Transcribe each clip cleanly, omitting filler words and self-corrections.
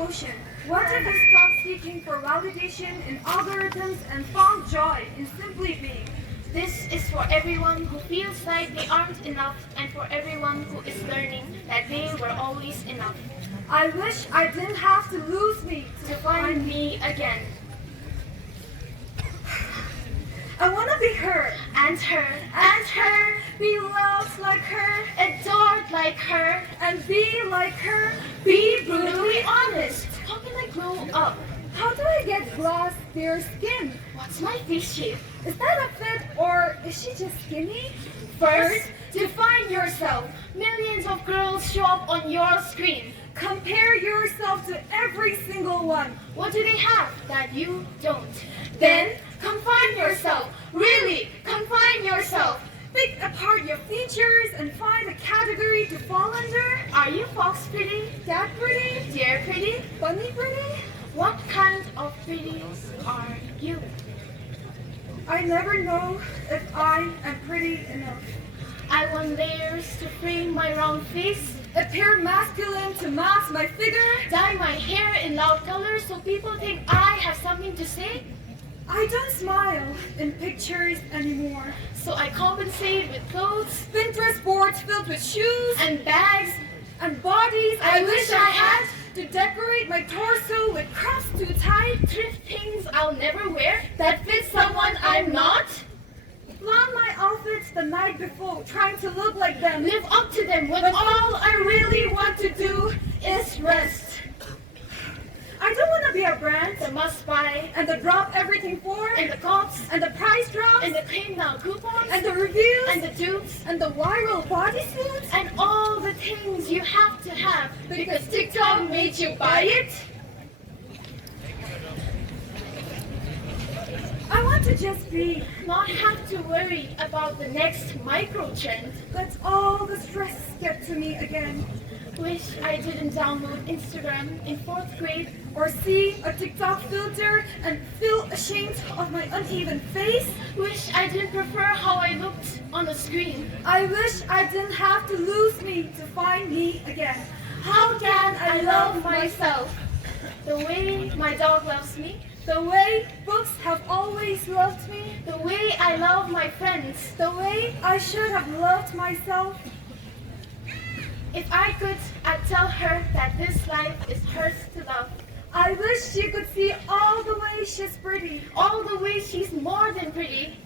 quotient. What if we stop seeking for validation in algorithms and found joy in simply being? This is for everyone who feels like they aren't enough and for everyone who is learning that they were always enough. I wish I didn't have to lose me To find me again. I want to be her, And her, be loved like her, adored like her, and be like her. be brutally honest. How can I grow up? How do I get glass clear skin? What's my face shape? Is that a fit or is she just skinny? First, define yourself. Millions of girls show up on your screen. Compare yourself to every single one. What do they have that you don't? Then, confine yourself. Really, confine yourself. Pick apart your features and find a category to fall under. Are you fox pretty? Cat pretty? Deer pretty? Bunny pretty? What kind of pretty are you? I never know if I am pretty enough. I want layers to frame my round face. Appear masculine to mask my figure. Dye my hair in loud colors so people think I have something to say. I don't smile in pictures anymore. So I compensate with clothes Pinterest boards filled with shoes and bags. and bodies I wish I had. to decorate my torso with crops too tight. Thrift things I'll never wear that fit someone I'm not. Plan my outfits the night before, trying to look like them. Live up to them when But all I really want to do is rest. I don't want to be a brand The must buy and the drop everything for and the cops and the price drops and the claim now coupons and the reviews and the dupes and the viral bodysuits. and all the things you have to have because TikTok made you buy it. I want to just be. Not have to worry about the next micro trend. Let's all the stress get to me again. Wish I didn't download Instagram in 4th grade. Or see a TikTok filter and feel ashamed of my uneven face. Wish I didn't prefer how I looked on the screen. I wish I didn't have to lose me to find me again. How can I love myself the way my dog loves me? The way books have always loved me. The way I love my friends. The way I should have loved myself. If I could, I'd tell her that this life is hers to love. I wish she could see all the way she's pretty. All the way she's more than pretty.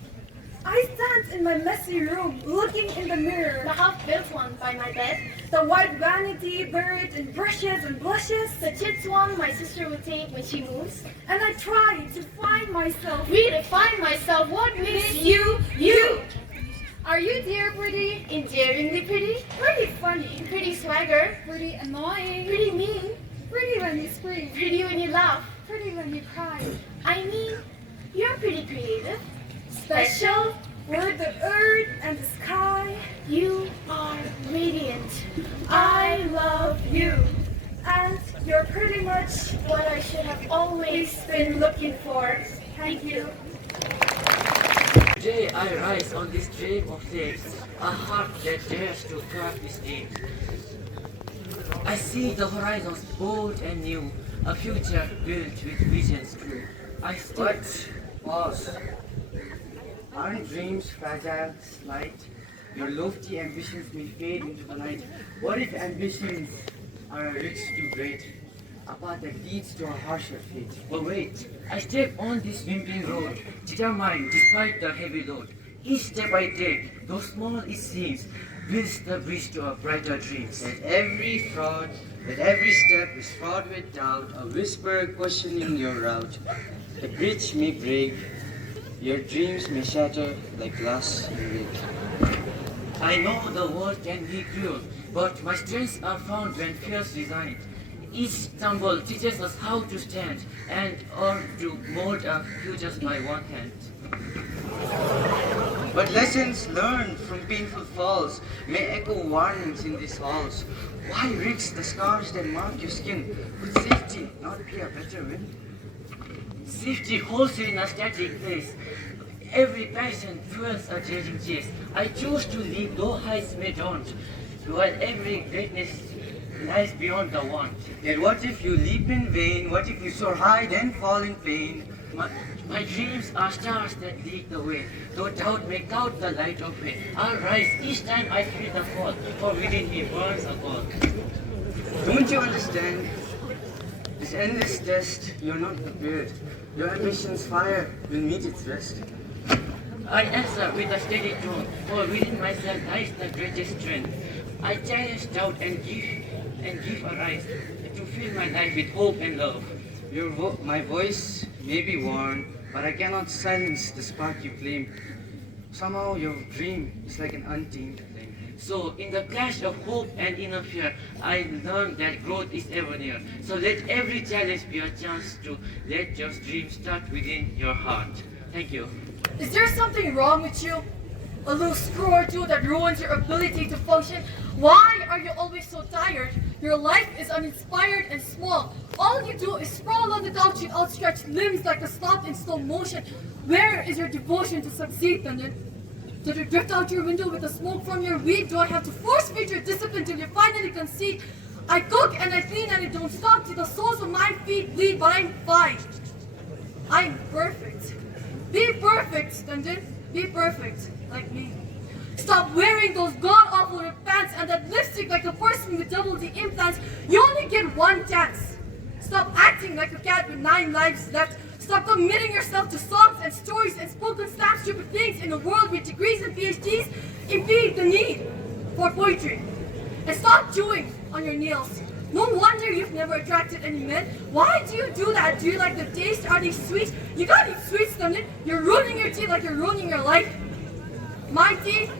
I stand in my messy room, looking in the The mirror. half-built one by my bed. The white vanity buried in brushes and blushes. The chits one my sister would take when she moves. And I try to find myself. Redefine myself. What makes you, you? Are you dear pretty? Endearingly pretty. Pretty funny. Pretty swagger. Pretty annoying. Pretty mean. Pretty when you scream. Pretty when you laugh. Pretty when you cry. I mean, you're pretty creative. Special with the earth and the sky. You are radiant. I love you. And you're pretty much What I should have always been looking for. Thank you. Today I rise on this dream of flames, a heart that dares to crack its name. I see the horizons bold and new, a future built with visions true. I step. Pause. Aren't dreams fragile, slight? Your lofty ambitions may fade into the night. What if ambitions are a reach too great? A path that leads to a harsher fate. But wait, I step on this wimping road, determined despite the heavy load. Each step I take, though small it seems, builds the bridge to a brighter dreams. That every step is fraught with doubt, a whisper questioning your route. The bridge may break, your dreams may shatter like glass in wake. I know the world can be cruel, but my strengths are found when fears resign. Each stumble teaches us how to stand and or to mold our futures by one hand. But lessons learned from painful falls may echo warnings in these halls. Why risk the scars that mark your skin? Could safety not be a better win? Safety holds you in a static place. Every passion fuels a raging chase. I choose to leap though heights may daunt, while every greatness lies beyond the want. Yet what if you leap in vain? What if you soar high then fall in pain? My dreams are stars that lead the way. Though doubt make out the light of it. I'll rise each time I feel the fall, for within me burns a call. Don't you understand? This endless test, you're not prepared. Your ambition's fire will meet its rest. I answer with a steady tone, for within myself lies the greatest strength. I challenge doubt and give a rise to fill my life with hope and love. My voice may be worn, but I cannot silence the spark you claim. Somehow your dream is like an untamed flame. So, in the clash of hope and inner fear, I learned that growth is ever near. So let every challenge be a chance to let your dream start within your heart. Thank you. Is there something wrong with you? A little screw or two that ruins your ability to function? Why are you always so tired? Your life is uninspired and small. All you do is sprawl on the couch with outstretched limbs like a sloth in slow motion. Where is your devotion to succeed, Tandon? Did you drift out your window with the smoke from your weed? Do I have to force feed your discipline till you finally concede? I cook and I clean and I don't stop till the soles of my feet bleed, but I'm fine. I'm perfect. Be perfect, Tandon. Be perfect, like me. Stop wearing those god-awful ripped pants and that lipstick like a person with double D implants. You only get one chance. Stop acting like a cat with 9 lives left. Stop committing yourself to songs and stories and spoken slap stupid things in a world with degrees and PhDs impede the need for poetry. And stop chewing on your nails. No wonder you've never attracted any men. Why do you do that? Do you like the taste? Are they sweet? You gotta eat sweets, Tandon. You're ruining your teeth like you're ruining your life. My teeth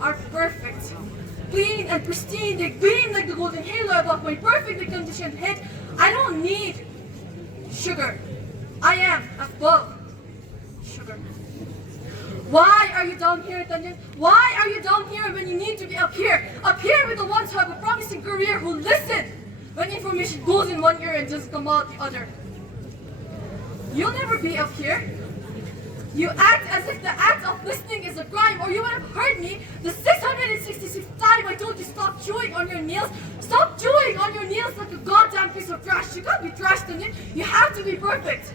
are perfect. Clean and pristine, they gleam like the golden halo above my perfectly conditioned head. I don't need sugar. I am above sugar. Why are you down here, Tandon? Why are you down here when you need to be up here? Up here with the ones who have a promising career, who listen when information goes in one ear and doesn't come out the other. You'll never be up here. You act as if the act of listening is a crime, or you would have heard me the 666th time I told you stop chewing on your nails. Stop chewing on your nails like a goddamn piece of trash. You can't be trashed in it. You have to be perfect.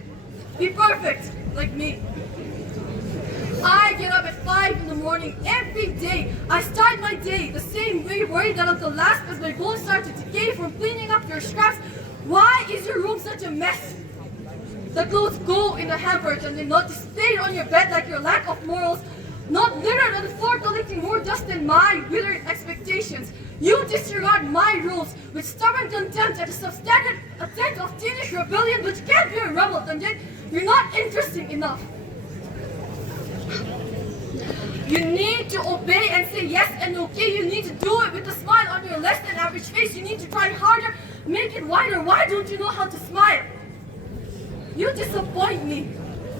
Be perfect, like me. I get up at 5 in the morning every day. I start my day the same way, worried that I'll collapse as my bones start to decay from cleaning up your scraps. Why is your room such a mess? The clothes go in the hampers and they're not displayed on your bed like your lack of morals, not littered on the floor collecting more dust than my withered expectations. You disregard my rules with stubborn contempt at a substandard attempt of teenage rebellion, but you can't be a rebel, Tandon. You're not interesting enough. You need to obey and say yes and okay. You need to do it with a smile on your less than average face. You need to try harder, make it wider. Why don't you know how to smile? You disappoint me.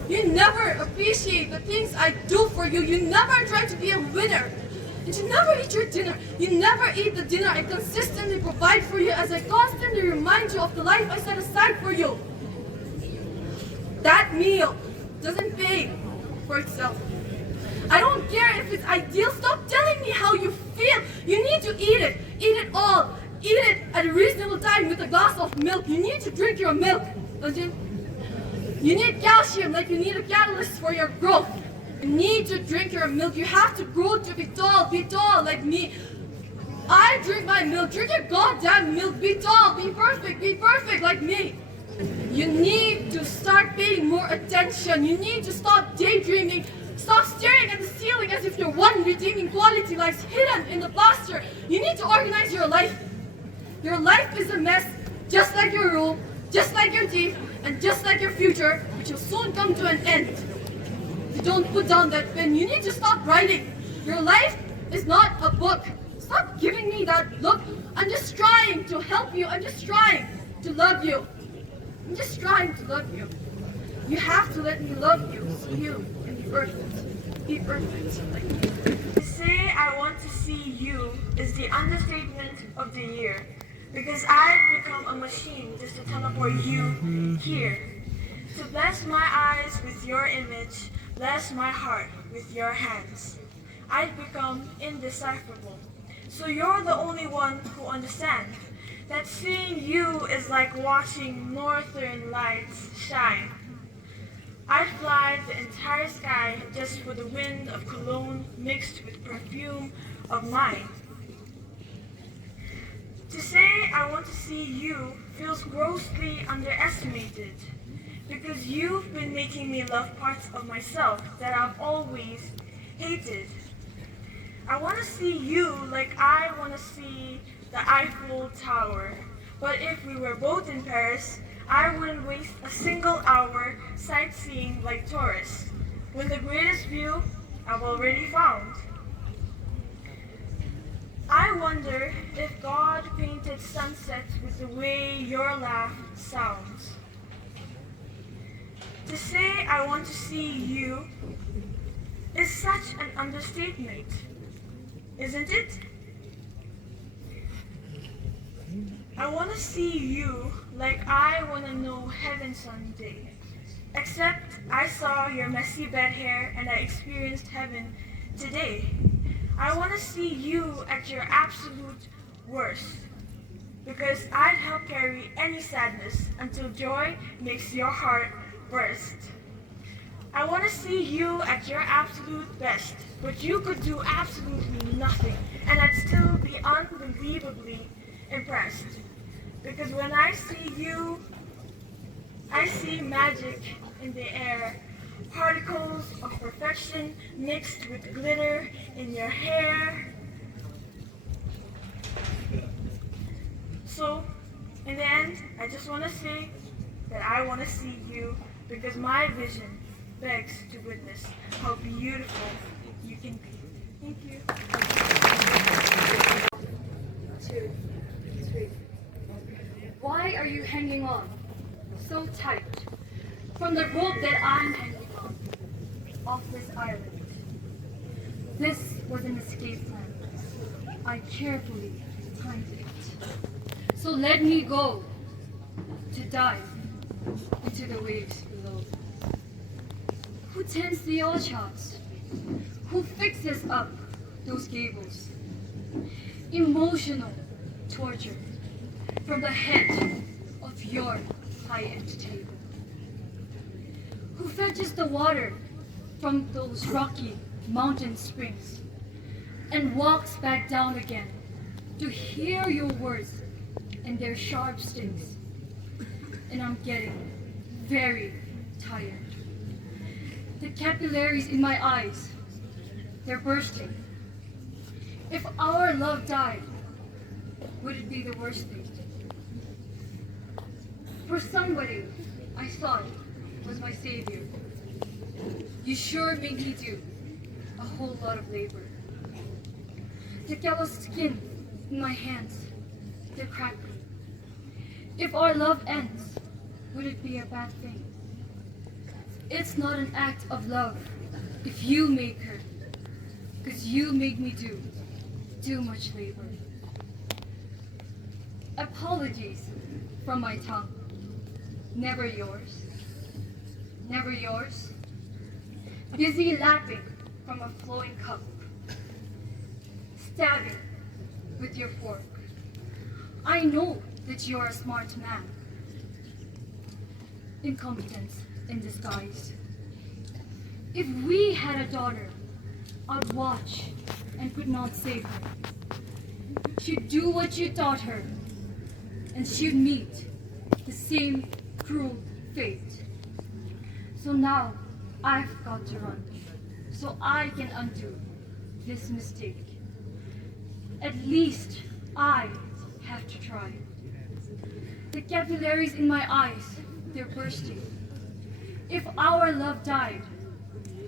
You never appreciate the things I do for you. You never try to be a winner. And you never eat your dinner. You never eat the dinner I consistently provide for you as I constantly remind you of the life I set aside for you. That meal doesn't pay for itself. I don't care if it's ideal. Stop telling me how you feel. You need to eat it. Eat it all. Eat it at a reasonable time with a glass of milk. You need to drink your milk, don't you? You need calcium like you need a catalyst for your growth. You need to drink your milk. You have to grow to be tall like me. I drink my milk. Drink your goddamn milk. Be tall, be perfect like me. You need to start paying more attention. You need to stop daydreaming. Stop staring at the ceiling as if your one redeeming quality lies hidden in the plaster. You need to organize your life. Your life is a mess, just like your room, just like your teeth, and just like your future, which will soon come to an end. If you don't put down that pen, you need to stop writing. Your life is not a book. Stop giving me that look. I'm just trying to help you. I'm just trying to love you. I'm just trying to love you. You have to let me love you so you can be perfect. Be perfect like me. To say I want to see you is the understatement of the year. Because I've become a machine just to teleport you here. To bless my eyes with your image, bless my heart with your hands. I've become indecipherable. So you're the only one who understands. that seeing you is like watching northern lights shine. I'd fly the entire sky just for the wind of cologne mixed with perfume of mine. To say I want to see you feels grossly underestimated because you've been making me love parts of myself that I've always hated. I want to see you like I want to see the Eiffel Tower. But if we were both in Paris, I wouldn't waste a single hour sightseeing like tourists, when the greatest view I've already found. I wonder if God painted sunsets with the way your laugh sounds. To say I want to see you is such an understatement, isn't it? I want to see you like I want to know heaven someday. Except I saw your messy bed hair and I experienced heaven today. I want to see you at your absolute worst. Because I'd help carry any sadness until joy makes your heart burst. I want to see you at your absolute best, but you could do absolutely nothing, and I'd still be unbelievably impressed. Because when I see you, I see magic in the air, particles of perfection mixed with glitter in your hair. So, in the end, I just want to say that I want to see you because my vision begs to witness how beautiful you can be. Thank you. 2, 3. Why are you hanging on so tight from the rope that I'm hanging on off this island? This was an escape plan. I carefully timed it. So let me go to dive into the waves below. Who tends the orchards? Who fixes up those gables? Emotional torture from the head of your high-end table. Who fetches the water from those rocky mountain springs and walks back down again to hear your words and their sharp stings? And I'm getting very tired. The capillaries in my eyes, they're bursting. If our love died, would it be the worst thing? For somebody I thought was my savior, you sure made me do a whole lot of labor. The yellow skin in my hands, they're crackling. If our love ends, would it be a bad thing? It's not an act of love if you make her, because you made me do too much labor. Apologies from my tongue. Never yours. Never yours. Busy lapping from a flowing cup. Stabbing with your fork. I know that you're a smart man. Incompetence in disguise. If we had a daughter, I'd watch and could not save her. She'd do what you taught her, and she'd meet the same cruel fate. So now I've got to run, so I can undo this mistake. At least I have to try. The capillaries in my eyes, they're bursting. If our love died,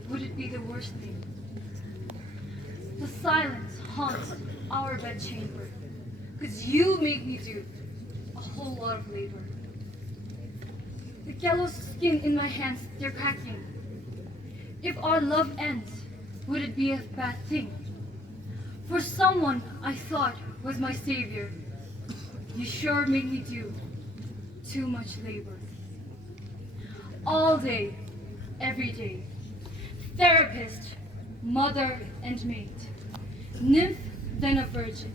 would it be the worst thing? The silence haunts our bedchamber, because you made me do a whole lot of labor. The yellow skin in my hands, they're cracking. If our love ends, would it be a bad thing? For someone I thought was my savior, you sure made me do too much labor. All day, every day. Therapist, mother and maid. Nymph, then a virgin.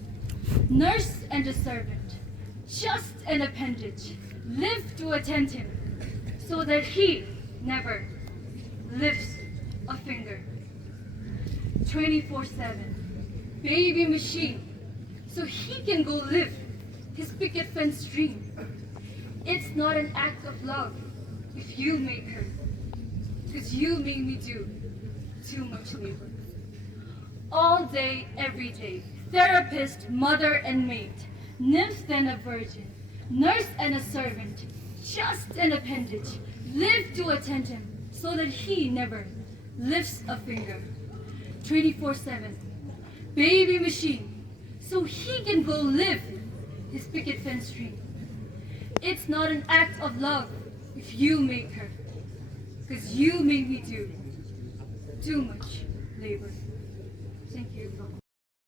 Nurse and a servant. just an appendage. Live to attend him, so that he never lifts a finger. 24/7, baby machine, so he can go live his picket fence dream. It's not an act of love if you make her, 'cause you made me do too much labor. All day, every day, therapist, mother and maid, nymph and a virgin, nurse and a servant, just an appendage. Live to attend him, so that he never lifts a finger. 24/7, baby machine, so he can go live his picket fence dream. It's not an act of love if you make her, 'cause you made me do too much labor. Thank you.